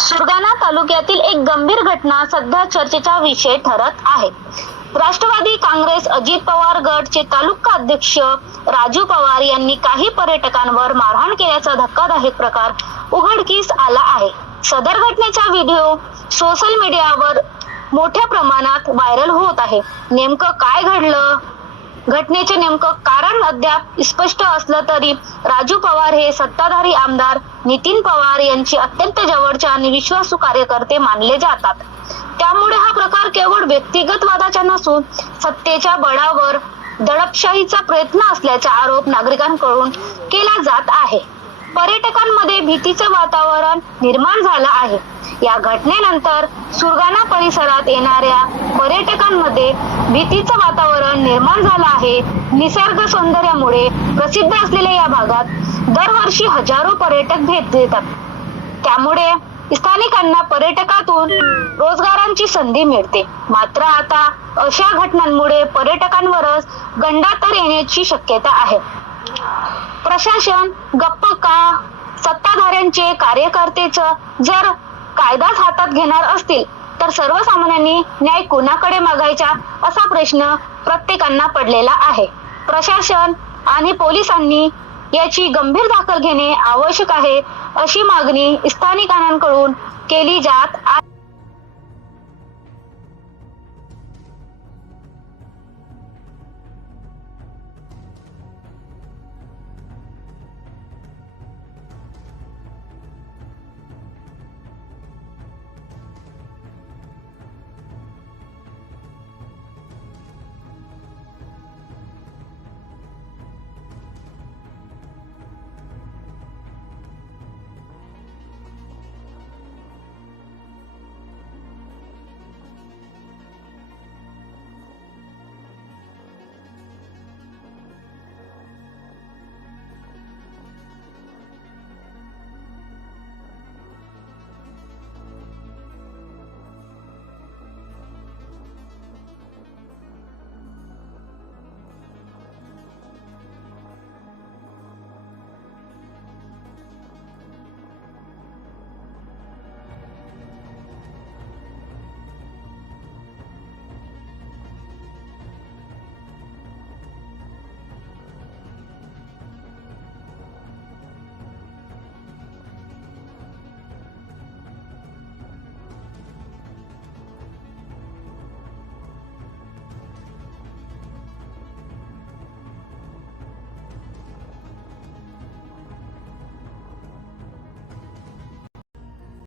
सुरगाणा तालुक्यातील एक गंभीर घटना सध्या चर्चेचा विषय ठरत आहे. राष्ट्रवादी काँग्रेस अजित पवार गटचे तालुका अध्यक्ष राजू पवार यांनी काही पर्यटकांवर मारहाण केल्याचा धक्कादायक प्रकार उघडकीस आला आहे. सदर घटनेचा व्हिडिओ सोशल मीडियावर मोठ्या प्रमाणात व्हायरल होत आहे. नेमकं काय घडलं? घटनेचे नेमकं कारण अद्याप स्पष्ट असलं तरी राजू पवार हे सत्ताधारी आमदार नितीन पवार यांचे अत्यंत जवळचे आणि विश्वासू कार्यकर्ते मानले जातात. त्यामुळे हा प्रकार केवळ व्यक्तिगत वादाचा नसून सत्तेच्या बळावर दडपशाहीचा प्रयत्न असल्याचा आरोप नागरिकांकडून केला जात आहे. पर्यटकांमध्ये भीतीचं वातावरण निर्माण झालं आहे. या घटनेनंतर सुरगाणा परिसरात येणाऱ्या पर्यटकांमध्ये भीतीचं वातावरण निर्माण झालं आहे. निसर्ग सौंदर्यामुळे प्रसिद्ध असलेल्या या भागात दरवर्षी हजारो पर्यटक भेट देतात. त्यामुळे स्थानिकांना पर्यटकातून रोजगारांची संधी मिळते. मात्र आता अशा घटनांमुळे पर्यटकांवरच गंडातर येण्याची शक्यता आहे. प्रशासन गप्प का? सत्ताधाऱ्यांचे कार्यकर्तेच जर कायदाच हातात घेणार असतील तर सर्वसामान्यांनी न्याय कोणाकडे मागायचा असा प्रश्न प्रत्येकांना पडलेला आहे. प्रशासन आणि पोलिसांनी याची गंभीर दखल घेणे आवश्यक आहे अशी मागणी स्थानिकांकडून केली जात आहे.